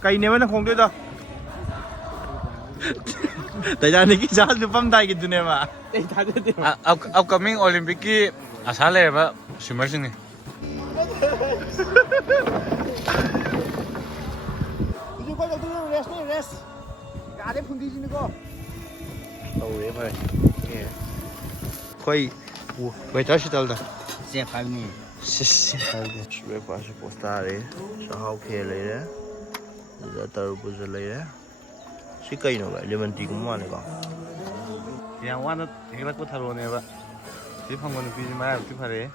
cây nếu nó không được đâu tại ra này cái giá từ phẩm đại cái này mà upcoming Olympic cái asal mà summer sini 이제 빨리 또 레스 가래 풍기지는 거 đâu đấy mày quay quay cho chị tao đó xe phải nè 왜 봐서 포스타래 sao khe lấy đấy giờ tao bây giờ lấy đấy cái cây nó vậy lemon tea cũng ngon này con 그냥 와는 되게 갖고 타러 오네 봐 집한 거는 비지 마요 집하래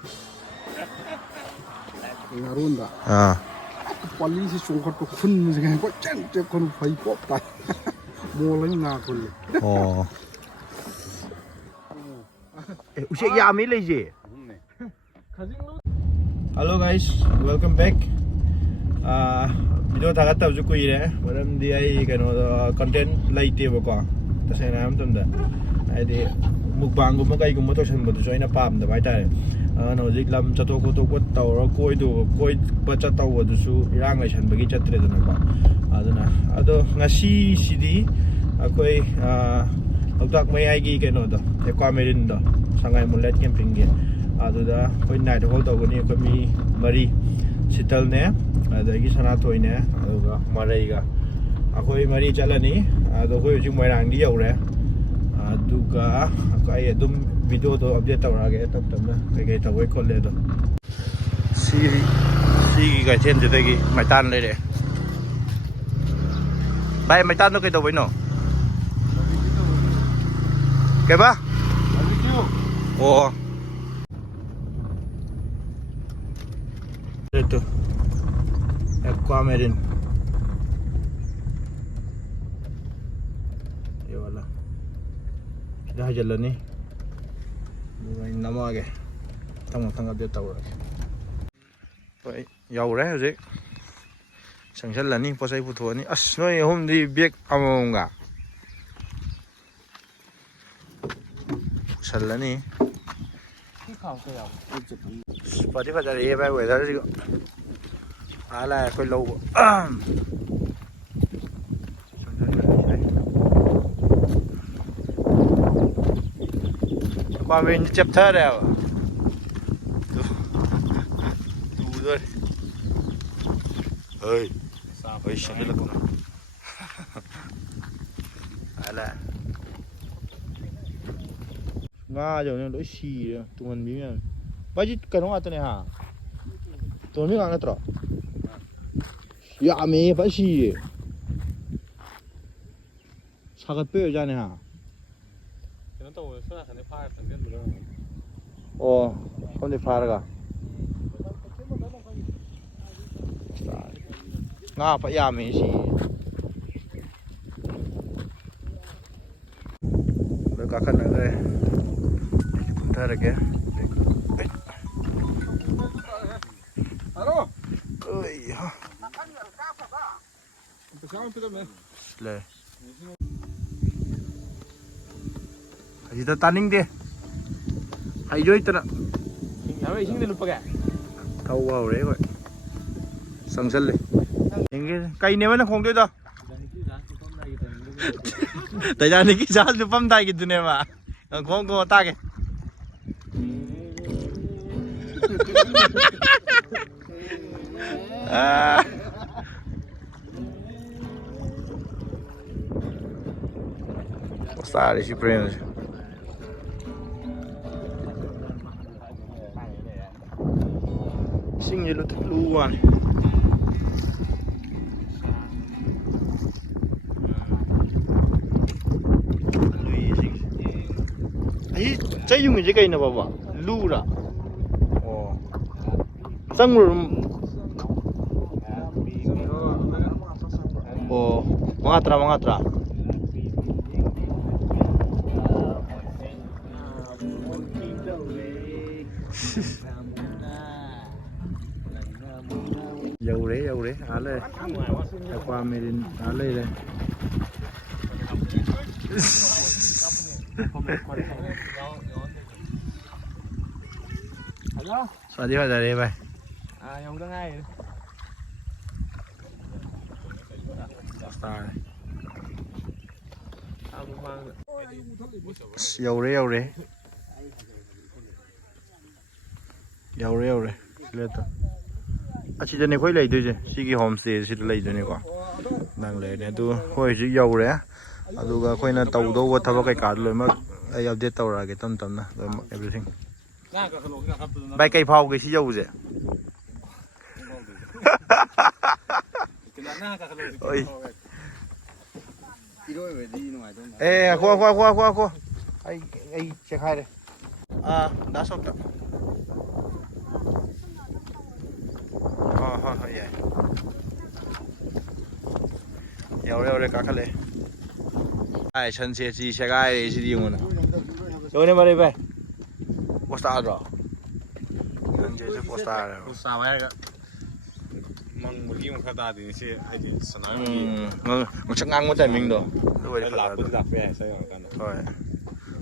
나온다 à 퀄리티 좋은 것도 큰 중에 거 짠짠 거는 거의 뽑다 몰라 나 걸려 ồ ủa ya mấy lấy gì hello guys welcome back video thằng tao chụp quay đấy mà đâm đi ai cái nó content lấy tiền vào quả ta sẽ làm tầm đó ai đi mukbang của mấy cái của mấy tôi xem một tôi na pam đó phải trái nó dịch làm cho tôi có tàu rồi coi bắt cho tàu vào tôi rang lại xem bagi chặt rồi đó quả đó nè đó ngasi cd coi học tập mấy ai ghi cái nó đó cái qua mấy đêm đó sang ngày một lết camping kia đó coi này tôi tàu cái này coi mi mari sital nè adagi sana toi nè aduga marai ga akoi mari chalani ado koi ju moirang di yaure aduga akai adum video do update tawrage tam tam na kai tawai kholle do si ga chen de gi mai tan le de bai mai tan no kai do vai no kai ba oh itu aquamarine ये वाला dah jalan ni main nama ke tang dia tahu lagi vậy giàu đấy rồi chẳng chân là ni có sai phụ thuộc ni nói hôm đi biết ông cả sẵn là ni và đi phải ra đây phải về ra đi là coi lâu qua bên chép thớt rồi đủ rồi ơi ơi sao thế là con là nga rồi nên lỗi xì tụi mình bí mà bao nhiêu cái nó ăn này hả tụi mình ăn nó ya me phải xì sao cái bể ra này hả 그런 또 소나 전에 파했던 게 뭐라 không thể pha được à nga phải ya me xì được cả khăn này đây ta được kìa alo ơi le gì ta tan đi hay rồi ta 야외 힘들 루빠게 thâu vào đấy rồi sang chân lên những cây nếu nó không được đâu tại ra này cái giá từ phẩm đại cái này mà không có ta cái stare ci prende signalo luan ấy trái dùng cái cây nào bà lu ra sang rồi mangatra dầu đấy á lên qua mình á lên đây sao đi vào đây vậy 영등하이 Star เอาลงมา Yaure Leto Achi de ne khoi lai de si gi homestay si lai de ne ko nang le ne tu khoi ji yaure aduga khoina tau do wa thaba kai ka lo ma ai update tawra ge tam tam na everything น่าก็ขนมนะครับ bai kai phau ge si yau je กินหน้าก็ขนม oi อีด้วยเว้ยดีหน่อยตรงนั้น eh kho ai check hai de da sok ta ha yeah yaure ka khale ai chen che ji check ai si di ngona yo ne mari bai posta ro chen che se posta ro กูสาวไว้ก็มันเมื่อกี้มันคาตาดีนี่สิไอ้ที่สนาม ngak changang mo timing do ไอ้หลับหลับไปใช่เหมือนกัน hoi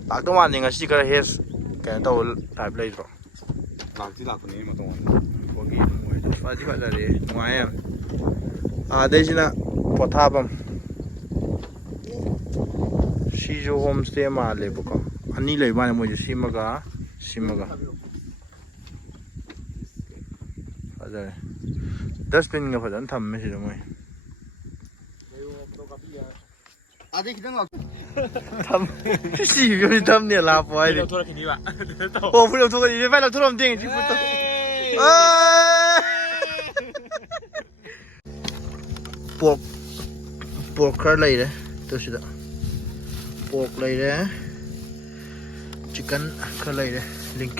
tak to man ninga si ka hes ka to type lai ro หลับที่หลับคนนี้มาตรงนั้น bogi mo fa di fa la re ngwai dai sina pothabam si jo homestay ma le bu ko ani lei ba ne mo ji simaga ada dustbin nga phadan tham me si mo อันนี้คือต้อง tham si bi tham ne la poi เดี๋ de ยวโทษทีนี้ว่ะ โอ้พูดเราทุกคนไปเราทุกคนจริงที่พูดตัวปวกอะไรเลยตัวสุดอะปวกอะไรเลยชิคกี้พายอะไรเลยลิงค์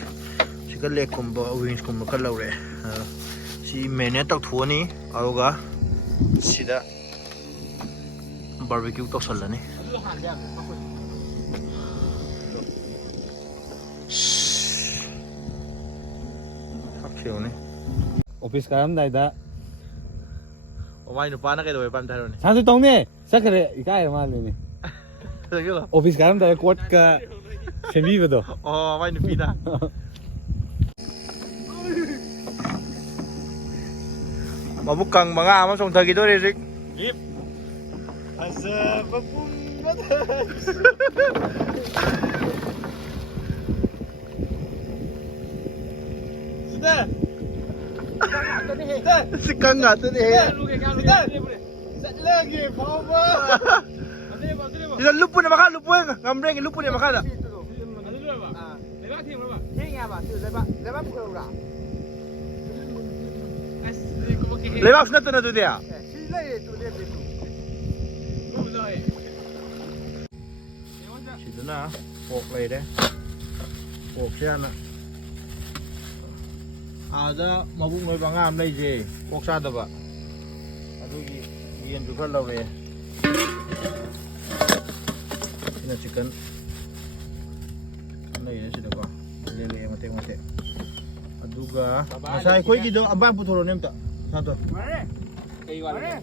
ชิคกี้พายเล็กคุมบ่วิงส์คุมบ่กันเราเลยสิเมนูตักทั่วนี้เอาลูกอะสิดะบาร์บีคิวตักสลัดนี่เขียวนี่ ออฟฟิศการได้แต่ โอ้ยหนูป้าน่าจะโดนปั้มไทยเลย ทางตรงนี้สักเลยอีกใกล้มาเลยนี่ เรื่องอะไร ออฟฟิศการได้กดกับเซมิไปตัว อ๋อไม่หนูปีน่ะมาบุกกังบางมาส่งเธอกี่ตัวเลยสิ ยิบอาเซบปุ้มมาเถอะ สิกังอ่ะตัวนี้ lagi power Kita lupa nak makan, lupa ngamreng lupa nak makan tak? Lewat sana tu nak tu dia. Situ na, pork lay deh. Pork siya na. Ada mabuk noi bangam lay je. Pork sada ba? Aduh iyan juga lah weh. Ini chicken. Ano yun sila ba? Lele mate. Aduga. Masay ko gido abang puturo nem ta. Santo. Kay wala.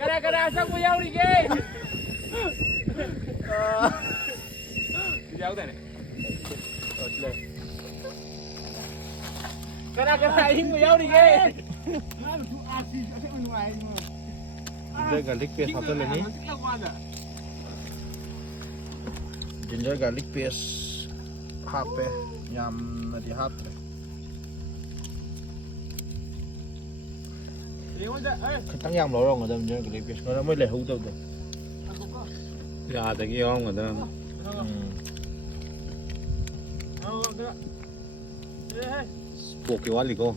Kada asa ko yaw ni gay. Yaw tane. Kada ing mo yaw ni gay. Ginger garlic paste satu lagi. Ginger garlic paste half yam nanti half. Kentang yam lorong ada ginger garlic paste. Kalau mau lehu tu tu. Ya, tadi orang ada. Poke wali ko.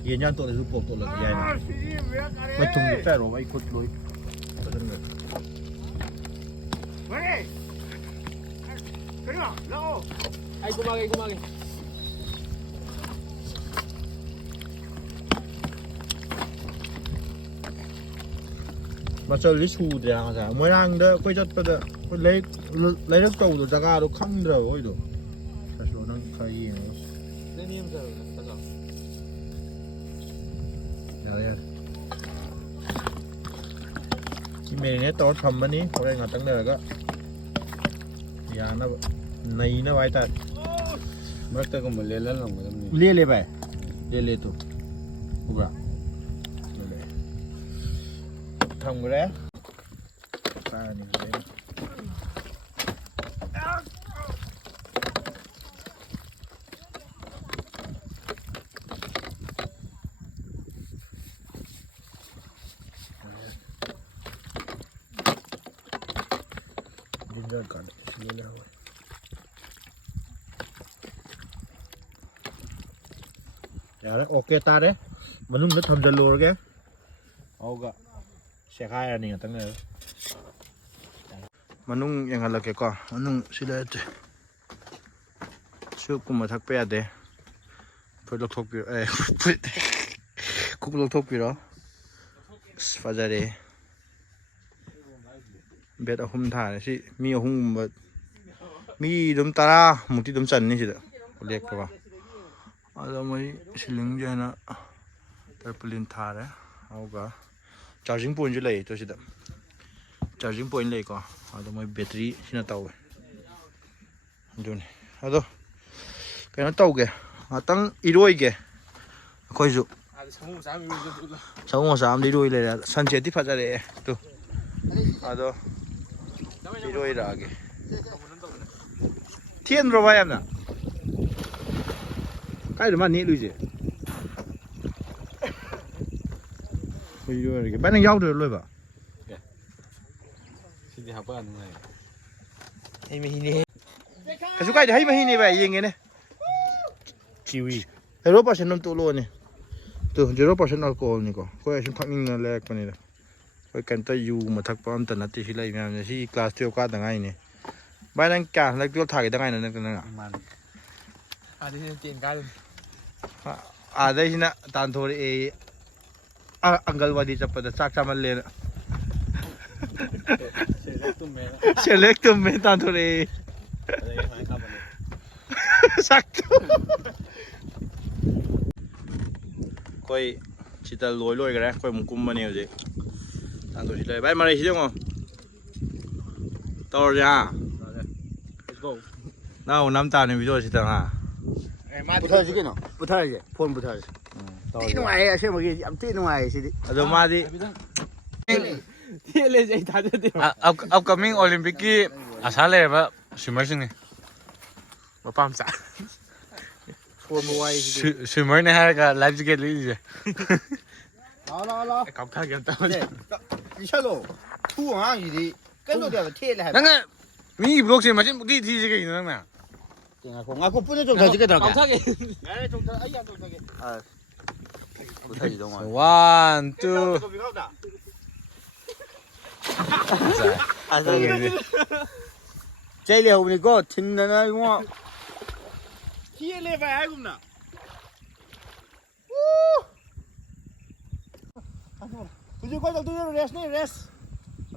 Iya nyantuk le supok tu lagi ni. Macam ni tak roh, ikut loi. Betul tak? Mari. Kena, lao. Ay, kumagi. Macam lisu dia kata. Merang dah, kau jat pada, kau lay dah tahu tu jaga tu kang dah, oi tu. Saya selalu nang kaya ni. Ini macam marinate តធម្មនេះហើយងាត់ទាំងនេះក៏យ៉ាងណានៃណាវាយតា Berta como le la longa de លាលេបែលាទៅឧបរាทำกันแล้วตานี่เลยดินเดินก่อนนี่แล้วเดี๋ยวโอเคตาเด้มันนุ่มแล้วทำจะโลแกเอาก็เสียค่าอะไรนี่ตั้งเลยมันนุ่งยังไงล่ะแกก็มันนุ่งสิเลยชื่อกูมาทักไปอ่ะเด้เพื่อลกทบอยู่คุกลกทบอยู่หรอฟาจาเดเบ็ดเอาหุ่มถ่ายสิมีเอาหุ่มแบบมีดมตาราหมุที่ดมสันนี่สิเด้อเรียกไปว่าเอาไม่สิลิงเจนะแต่ปลินถ่ายเอาก็ charging point อยู่เลยตัวสิเด้อ charging point เลยก็เอาไม่แบตเตอรี่ที่น่าเตาดูนี่เอาตัวแกน่าเตาแกตั้งอีด้วยแกค่อยจุสองสามดีด้วยเลยสันเจ็ดที่พัดอะไรตัวเอาตัวอีด้วยละแกเทียนเราไว้ยังน่ะใกล้ถึงมันนี้ลุยสิอีด้วยแกบ้านยังยาวเดือดเลยป่ะSini apa anu ai? Hey mahini. Kasukai dah hey mahini ba yeng ni. Kiwi. 0% นมตุโลนี่ตัว 0% แอลกอฮอล์นี่ก็ก็ไอ้ฉันพักนิ่งนั่นแหละปานนี้ล่ะก็กันตะอยู่มาทักปอมตะนัดที่สิไลงามสิคลาส12กาตังไงนี่บ้านนั้นกะแล้วตัวถ่ายตังไงนั่นนั่นน่ะ Man. Ada yang tin kan. Ada sih nak tantor Angalwadi cepat sak sama le Select tu me tantor sakto koi cita loi cái đấy koi mungkum mà nhiều gì tantor sih le bai mari sih dong tao ra Let's go. nào năm tao này video sih tao ha Putar sikit no. Putar je, phone putar je. Ti ngoài xem mà cái ti ngoài xí đi. aduh madi Dia le jai ta de. upcoming Olympic ki asa le ba swimmer sing ni ba pam sa Phone ngoài xí đi. swimmer ne ha ka life jacket li je Lo. kam kha gam ta Đi sao lo? Thu hả gì đi. Cái đồ đẹp thiệt là. nang mi blog se ma chin di thi je ke nang na Ngài cũng phun cho thầy cái đó. Kam tha ke. Ngài trong thầy ấy trong thầy. Putar di dong ai. 1 2 À rồi. Chơi liều này có thìn này đúng không? kia le vai ai cũng nè Tôi coi tôi rest này rest.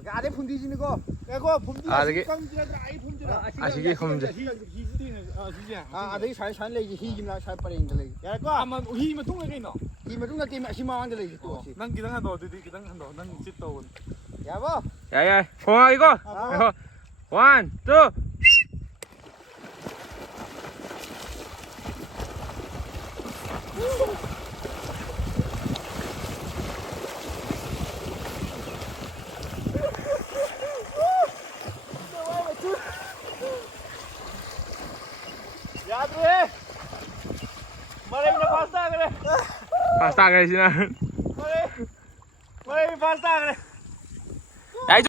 Cái đấy phun đi gì nữa có? Cái có phun đi. Con chỉ là ai phun chỉ là. asigi khum je À đấy sai lấy gì hi là sai paling cái này. Cái có. Ama hi ma tung le kai no. Hi mà chúng ta tìm lại xi măng cái này. Nang kita han do di kita han do nang sit to. Dạ vâng. ya ya phong igo 1 2 ya tu mari kita pasta kare pasta ke sini mari pasta kare dai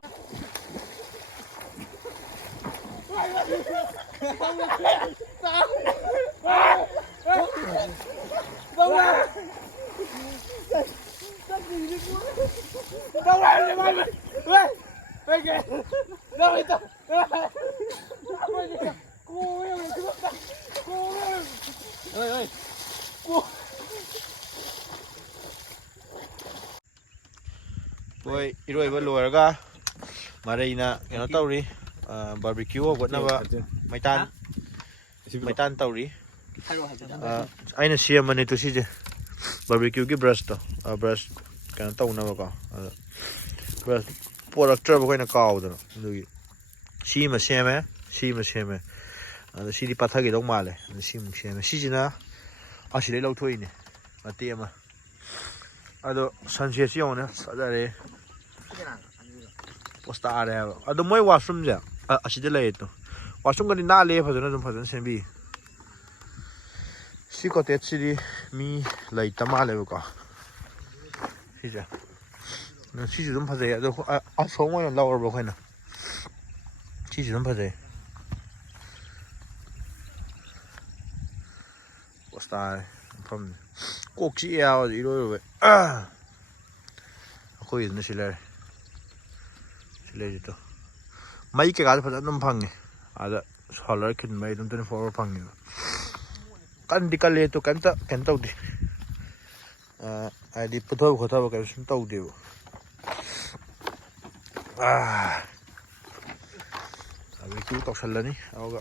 Boy, iroi ba loi ga mari na kena tau ri barbecue got na ba maitan tau ri aina siam mane tu si je barbecue ki brush to brush kena tau na ba ka brush ꯄꯣꯔꯛꯇ꯭ꯔꯕ ꯑꯩꯈꯣꯏꯅ ꯀꯥꯎꯗꯅ ꯑꯗꯨꯒꯤ ꯁꯤꯃ ꯁꯦꯝꯃꯦ ꯑꯗ ꯁꯤꯗꯤ ꯄꯥꯊꯒꯤꯗꯧ ꯃꯥꯜꯂꯦ ꯑꯗ ꯁꯤꯃꯨꯛ ꯁꯦꯝꯃꯦ ꯁꯤꯁꯤꯅ ꯑꯁꯤꯗꯩ ꯂꯧꯊꯣꯛꯏꯅꯦ ꯃꯇꯦꯛ ꯑꯃ ꯑꯗꯣ ꯁꯟꯁꯦꯠꯁꯤ ꯌꯦꯡꯉꯨꯅꯦ ꯐꯖꯔꯦ ꯄꯣꯁ ꯇꯥꯔꯦ ꯍꯥꯏꯕ ꯑꯗꯣ ꯃꯣꯏ ꯋꯥꯁꯔꯨꯝꯁꯦ ꯑꯁꯤꯗ ꯂꯩꯌꯦ ꯇꯣ ꯋꯥꯁꯔꯨꯝꯒꯗꯤ ꯅꯥꯜꯂꯦ ꯐꯖꯅ ꯁꯦꯝꯕꯤ ꯁꯤ ꯀꯣꯇꯦꯖꯁꯤꯗꯤ ꯃꯤ ꯂꯩꯇ ꯃꯥꯜꯂꯦꯕꯀꯣ ꯁꯤꯁꯨ ꯑꯗꯨꯝ ꯐꯖꯩ ꯑꯗꯣ ꯑꯁꯣꯝ ꯑꯣꯏꯅ ꯂꯧꯔꯕ ꯑꯩꯈꯣꯏꯅ ꯁꯤꯁꯨ ꯑꯗꯨꯝ ꯐꯖꯩ ꯄꯣꯁ ꯇꯥꯔꯦ ꯃꯐꯝꯁꯦ ꯀꯣꯛ ꯆꯤꯛꯑꯦ ꯌꯥꯎꯔꯗꯤ ꯏꯔꯣꯏꯔꯨꯕꯩ ꯑꯩꯈꯣꯏꯒꯤꯗꯨꯅ ꯁꯤ ꯂꯩꯔꯤꯗꯣ ꯃꯩ ꯀꯩꯀꯥꯁꯨ ꯐꯖꯅ ꯑꯗꯨꯝ ꯐꯪꯉꯦ ꯑꯗ ꯁꯣꯂꯔ ꯈꯤꯟꯕꯩ ꯑꯗꯨꯝ 24 hour ꯐꯪꯉꯦꯕ ꯀꯟꯗꯤ ꯀꯜꯂꯦ ꯑꯗꯣ ꯀꯩꯝꯇ ꯀꯩꯅꯣ ꯇꯧꯗꯦ ꯍꯥꯏꯗꯤ ꯄꯨꯊꯕ ꯈꯣꯠꯊꯕ ꯀꯩꯁꯨ ꯁꯨꯝ ꯇꯧꯗꯦꯕ ꯕꯤꯀ꯭ꯌꯨ ꯇꯧꯁꯜꯂꯅꯤ ꯑꯗꯨꯒ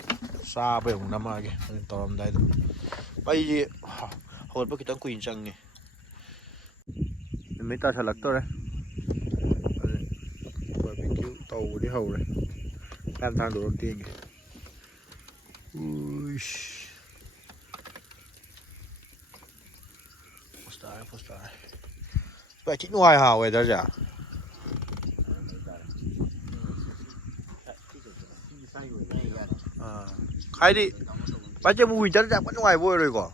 ꯆꯥꯕ ꯑꯃꯨꯛ ꯅꯝꯃꯛꯑꯒꯦ ꯑꯗꯨ ꯇꯧꯔꯝꯗꯥꯏꯗ ꯃꯩꯁꯤ ꯍꯧꯒꯠꯄ ꯈꯤꯇꯪ ꯀꯨꯏꯅ ꯆꯪꯉꯦ ꯅꯨꯃꯤꯠ ꯇꯥꯁꯜꯂꯛꯇꯣꯔꯦ ꯕꯤꯀ꯭ꯌꯨ ꯇꯧꯕꯗꯤ ꯍꯧꯔꯦ ꯀꯌꯥꯝ ꯊꯥꯡꯗꯣꯔꯣ ꯇꯦꯡꯒꯦ ꯄꯣꯁ ꯇꯥꯔꯦ ꯚꯥꯏ ꯊꯤ ꯅꯨꯡꯉꯥꯏ ꯋꯦꯗꯔꯁꯦ ꯍꯥꯏꯗꯤ ꯚꯥꯏ ꯆꯦ ꯋꯤꯟꯇꯔꯗ ꯌꯥꯝ ꯅꯨꯡꯉꯥꯏꯕ ꯑꯣꯏꯔꯣꯏꯀꯣ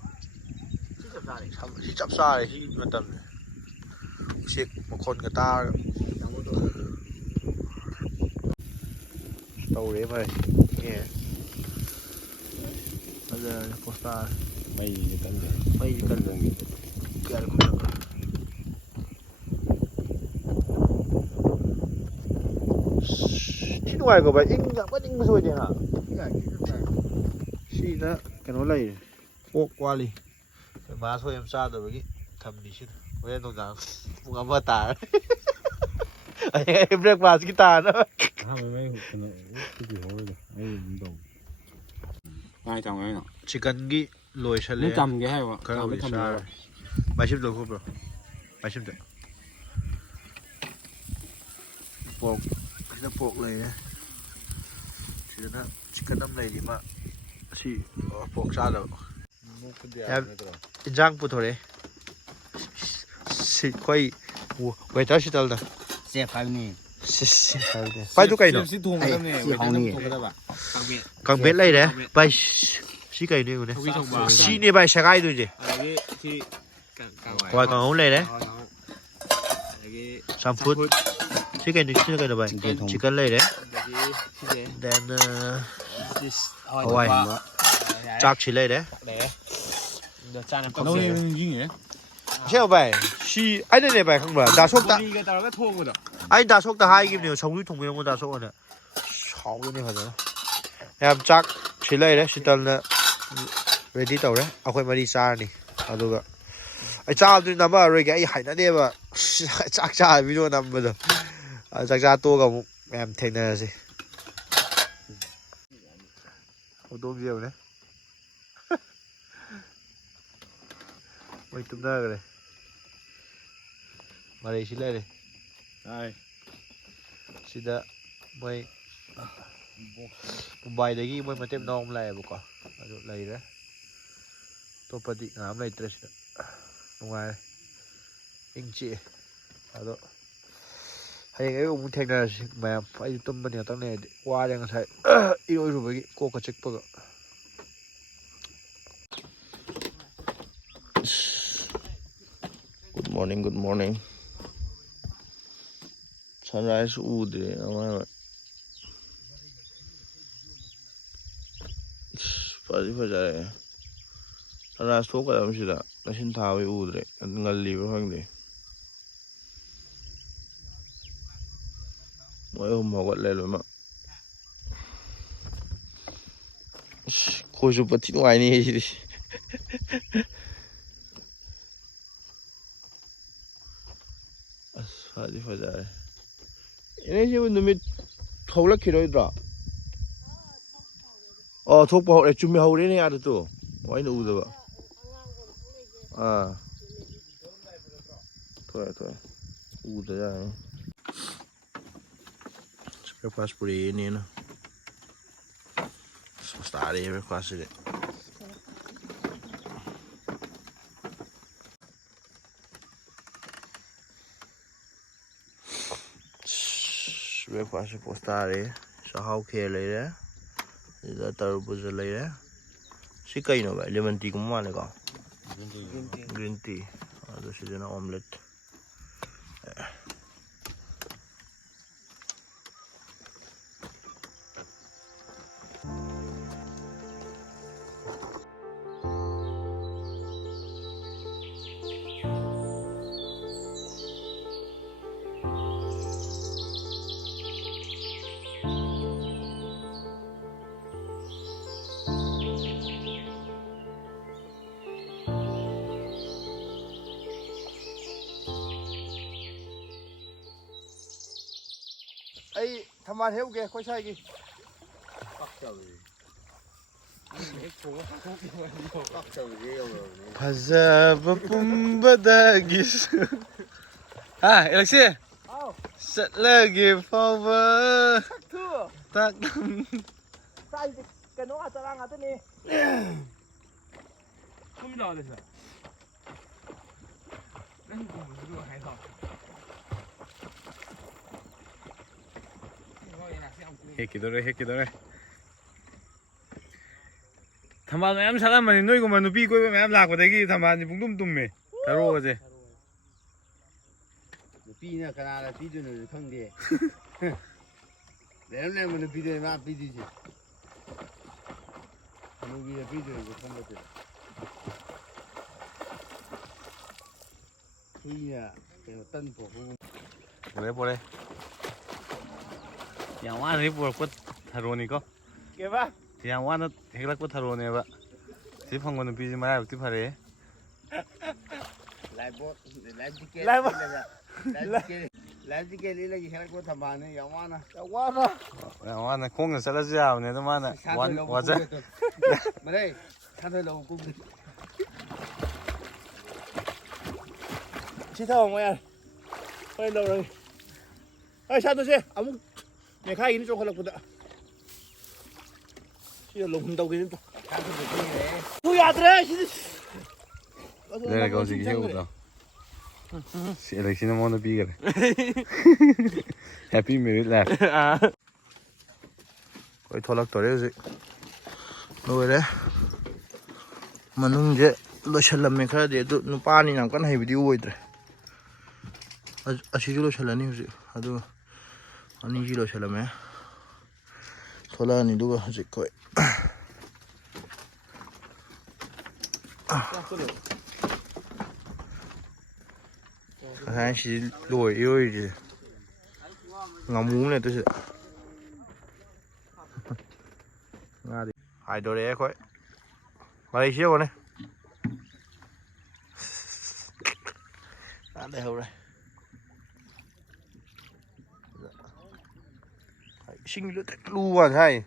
ꯁꯤ ꯆꯞ ꯆꯥꯔꯦ ꯁꯤ ꯃꯇꯝꯁꯦ ꯎꯆꯦꯛ ꯃꯈꯣꯟꯒ ꯇꯥꯔꯒ ꯇꯧꯔꯦ ꯚꯥꯏ ꯐꯖꯔꯦ ꯄꯣꯁ ꯇꯥꯔꯦ ꯃꯩꯁꯦ ꯀꯟꯗꯦ ꯀꯌꯥꯔ ꯈꯨꯠꯂꯒ ꯊꯤ ꯅꯨꯡꯉꯥꯏꯀꯣ ꯚꯥꯏ ꯌꯥꯝ ꯀꯟꯅ ꯏꯪꯕꯁꯨ ꯑꯣꯏꯗꯦ ꯍꯥ ꯁꯤꯗ ꯀꯩꯅꯣ ꯂꯩꯔꯦ ꯑꯣꯛ ꯋꯥꯠꯂꯤ ꯃꯥꯁꯨ ꯌꯥꯝ ꯆꯥꯗꯕꯒꯤ ꯊꯝꯃꯤ ꯁꯤꯗ ꯍꯣꯔꯦꯟ ꯅꯨꯡꯗꯥꯡ ꯄꯨꯡ 1 ꯇꯥꯔꯦ ꯕ꯭ꯔꯦꯛꯐꯥꯁꯀꯤ ꯇꯥꯅꯕ ꯆꯤꯀꯟꯒꯤ ꯂꯣꯏꯁꯜꯂꯦ ꯈꯔ ꯆꯥꯔꯦ ꯃꯥꯏꯁꯤꯞ ꯂꯧꯊꯣꯛꯄ꯭ꯔꯣ ꯃꯥꯏꯁꯤꯞꯇ ꯄꯣꯛ ꯁꯤꯗ ꯄꯣꯛ ꯂꯩꯔꯦ ꯁꯤꯗꯅ ꯆꯤꯀꯟ ꯑꯃ ꯂꯩꯔꯤ ꯃꯥ ꯑꯁꯤ ꯄꯣꯛ ꯆꯥꯗꯕ ꯏꯟꯖꯥꯡ ꯄꯨꯊꯣꯔꯛꯑꯦ ꯑꯩꯈꯣꯏ ꯋꯦꯇꯔ ꯁꯤꯇꯜꯗ ꯄꯥꯏꯗꯨ ꯀꯩꯅꯣ ꯀꯪꯕꯦꯠ ꯂꯩꯔꯦ ꯚꯥꯏ ꯁꯤ ꯀꯩꯅꯣ ꯌꯦꯡꯉꯨꯅꯦ ꯁꯤꯅꯦ ꯚꯥꯏ ꯁꯦꯒꯥꯏꯗꯣꯏꯁꯦ ꯍꯋꯥꯏ ꯀꯥꯡꯍꯧ ꯂꯩꯔꯦ ꯆꯝꯐꯨꯠ sini kayaknya bay chicken lay đấy then hawai chak chỉ lay đấy xem bay si anh này bay không phải đa số ta anh đa số ta hai cái điều sống với thùng miếng của đa số này sáu cái này phải rồi em chak chỉ lay đấy chỉ cần là ready tàu đấy à quên mà đi xa đi à đúng rồiไอ้จ้าตัวนั้นว่าอะไรแกไอ้หายนั่นเนี่ยว่าจ้าวิดีโอนั้นมาเลยจ้าตัวกับแอมเทนเนอร์สิเอาตัวเดียวเนี่ยไม่ตุ้มหน้ากันเลยมาเลยชิ้นแรกเลยใช่ชิ้นละไม่มุมไบเด็กยี่ไม่มาเต็มน้องเลยบุกอ่ะอะไรเลยตัวปฏิหารอะไรตัวสิngoài anh chị ở đó hay cái ông thằng này mà phải tâm bên nhà tăng này qua đang thấy yêu rồi với cô có check bơ good morning sunrise ude ama phải phải sunrise số cái làm gì đó nó xin tháo với u đấy ngân lì với hoang đấy mỗi hôm họ gọi lên rồi mà khôi phục bất ngoài này gì đi phải ra này chứ mình mới thâu lắc khi đó rồi thuốc bảo để chúng mình hầu đấy này ăn được tụ mỗi nó u rồi thôi u tới ra breakfast puri ini na stari breakfast ini breakfast postari sahau ke lai de ida tarbuj lai de si kai no ba lemon tea kuma ne ka green tea ado si na omelette ai tham man heu ke khoi sai ki Fazaba pumbadagis. Ah, Alexi. Au. Set lagi power. Tu. Tak. Sai ke no atarang atu ni. Không rõ được rồi. Nên cũng vừa hay thôi. Hekidore. Thamban mayam salamani noi guma nupi koi mayam lakpadagi thamban pungtum tumme. Taro gaje. Nupi na kanala pidu no khangde. Lem no pidu ma pidu ji. Nupi ya pidu no khangde. Iya, ke tan po ko. Boleh. Yang mana ni pura kot taro ni ko? Ke ba? Yang mana hekla kot taro ni ba? Si phanggon nupi ji maya ukti phare. Live bot, live ticket. Live ticket ni lagi khara ko thamane yang mana. Wana. Yang mana khong na sala ja ne to mana. Wan waja. Mare, khan lo ku. Chi thao mo ya. Hơi lâu rồi. Ơi sao tôi xe? Ông mày khai ini trong lọc bụt. Chi lùng đầu kia. Khan lo ku ni. Tôi ya tre. Đây là câu gì hiểu đâu. Si Alexi no mona pi gare. Happy married life. koi tholak tore ji loi re manung je lo shalam me khara de du nu pa ni nam kan hai video oidre asi ju lo shalani hu ji adu ani ji lo shalame thola ni du ji koi hai si loi yoi ji ngamu ne to ji nga đi hai đồ đấy khói vào đây xíu này ăn đây hầu đây sinh lửa tách lu vào thay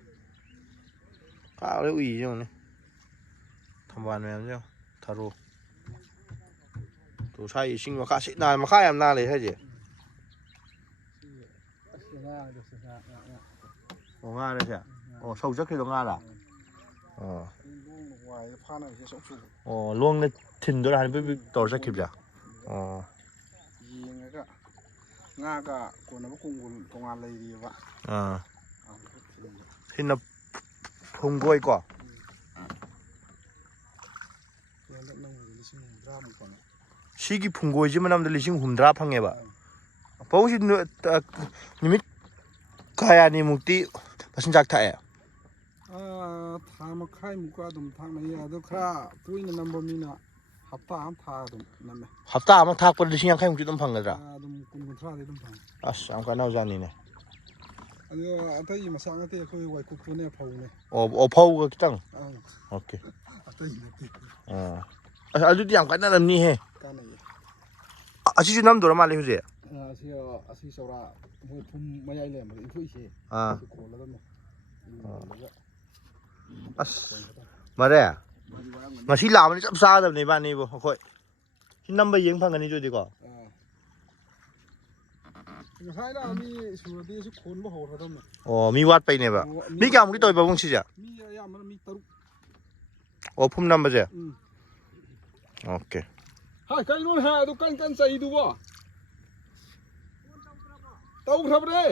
cao đấy ủy chứ này thầm bàn mềm chứ thà rô tổ thay sinh vào khai sĩ này mà khai em na này hay gì Ồ Nga đây à? Ồ sâu rất khi đó Nga à? ngoài pha này sẽ sống sụp Ồ luôn cái thìn đó là bị tổ rất kịp à? Ồ gì ngay cả nga cả của nó cùng công an lấy đi vậy thìn là phùng quay quả 시기 풍고이지만 남들 리싱 훈드라 팡해 봐. 보시 니미 가야니 묵디 무슨 작타예요? thama khai muka dum thang này ado khra tuina number mina hafta am tha dum namme hafta am thak par li싱 yang khai 묵디 좀 팡가라. dum kun thra de dum thang 아스 am kana uzani ne. ado atai masang ate khoi wai ku ne phau ne 어 파우가 kitang. 오케이. atai ne 아주디 am kana lam ni he. ka ne 아시주 남도라 말리 후제. asi sora mo thum mayai le ma inthui se ko la dum 아스 말해. ngasi lam ni chap sa da ni ba ni bo khoi. Hin number yeng phang ani jo di ko. ใช่แล้วมีสุรดีสุขคนบ่โหดทำเนี่ย อ๋อมีวัดไปเนี่ยบ่มีกำกี่ตัวบ่วงสิจ้ะ มีอะไรมันมีตรุก อ๋อพุ่มนำบ่จ้ะโอเค ให้ใครนู้นหาดูกันใส่ดูบ่เต้าครับเลย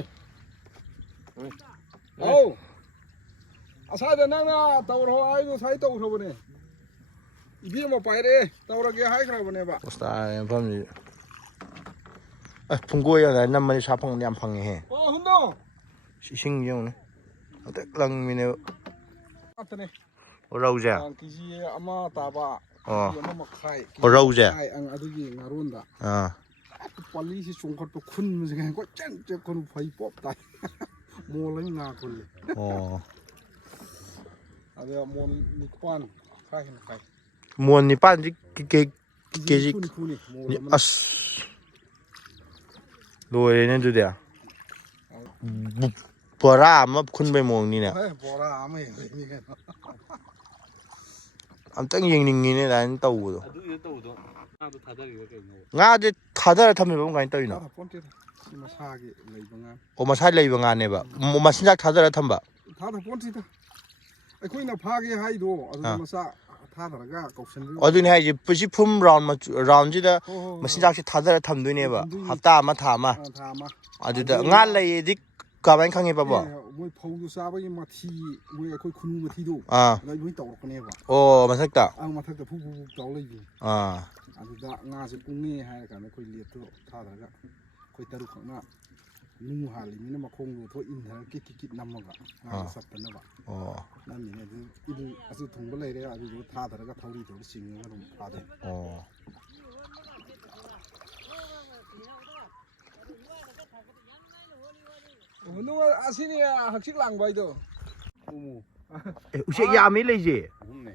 เอาอาศัยแต่นั่งนะเต้าเราไอ้ดูใช้เต้าครับเนี่ยอีพี่มาไปเลยเต้าเราแกให้ครับเนี่ยบ่ สไตล์พร้อมนี่พุ่งกุ้ยอะไรน้ำมันชาพังยามพังไงฮะ โอ้หุ่นน้อง ชิงยังนะแต่กลางมีเนี่ย อัตเนี่ย เราจ้ะ กิจีอามาตาบ้า อ๋อ อามาไข่ เราจ้ะ ไข่อันอดุยีงารุนดา อ่า polisi sungkot to kun musikan ko chan che kon phai pop tai mo lai nga kun le อ๋อ ade mon ni kwan khai hin khai มวนนี่ป้านที่เกจิ kun kun mo นี่ la อัสโดยเนี่ยดูเดียวปัวร่ามาขึ้นไปมองนี่เนี่ย hai bora ame ni kan อันตั้งยิงนิ่งนี่แหละนี่ตู้ 아두 이거 또 우도. 나도 다들 이거 뭐. งาจะท่าได้ทำให้ผมกันตู้เนาะ ta pon te ma sa ge lai banga โอ้มาใช้เลยบางงานเนี่ยแบบมาสินจักท่าได้ทำแบบ ta pon ti ta ai koi na pha ge hai do adu ma sa ta da ga kau san อ๋อดูนี่ให้จะไปชิพุ่มราวน์มาราวน์ที่เด้อมาสินจักที่ท่าได้ทำด้วยเนี่ยแบบฮับตามาถามมา ta ma อ๋อดูเด้องานอะไรที่กับมันข้างนี้ป่ะบ่ moi phau du sa ba ma thi moi ai koi kun ma thi do อ่า ga moi tawk ko ne ba โอ้มาสักตา ang ma thak ta phu taw lai ji อ่า aduda nga se pungi hai ka na khoi liet to tha da ga khoi taru khna nu ha li ni ma khong lu tho in ha ki nam ma ga nga sat ta na ba อ๋อ nan ni ne idu asu thung ba lai re adu tha da ga thori to sing ga rum pha de อ๋อ nu asini hakchik lang bai to 어머. เอ๊ะอุเชกยาไม่เลยจี 없네.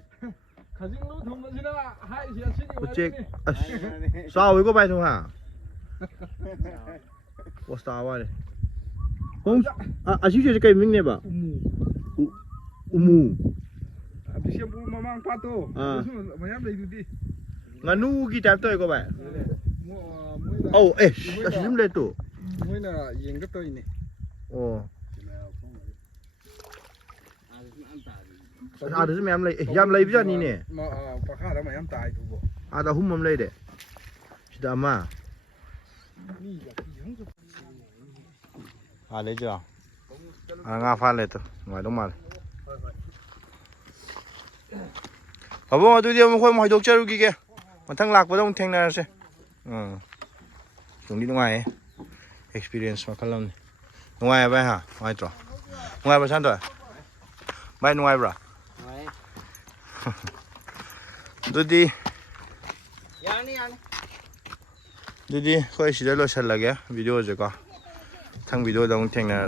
khajing lu thum ma sina hai si asini อุเชกสาวก็ไปทุ่งห่าว่าสาวเลยคงอาชีพจะใครมิ่งเนี่ยบ่ อุมู abi siam pu mamang pa to mayam lai du di งานูกี่จับตัวก็ไป mo โอ้เอ๊ะอาชีพเลยตัว moi na yeng ga to ni โอ้ 아주 안다. อาจจะไม่ยำเลยยำเลยพี่จ้านี่เนี่ย ma pa kha da mayam tai tu bo อาจจะหุ่มมันเลยเด้ชิดามา ni ga yeng ga อะไรจ้ะงาฟันเลยตัวหน่อยต้องมาเอาบ่มาดูเดียวมันค่อยมาให้ดอกเจอกี่แกมันทั้งหลักบ่ต้องแทงนะสิตรงนี้ตรงไหน experience มาคันลำนี่ตรงไหนไปฮะไม่ต่อตรงไหนไปชั้นต่อไม่ตรงไหนบ่ 왜? ดูดี 야니 야니. ดูดีค่อยสิได้รถชั้นละแกวิดีโอจะก็ทั้งวิดีโอต้องแทงนะ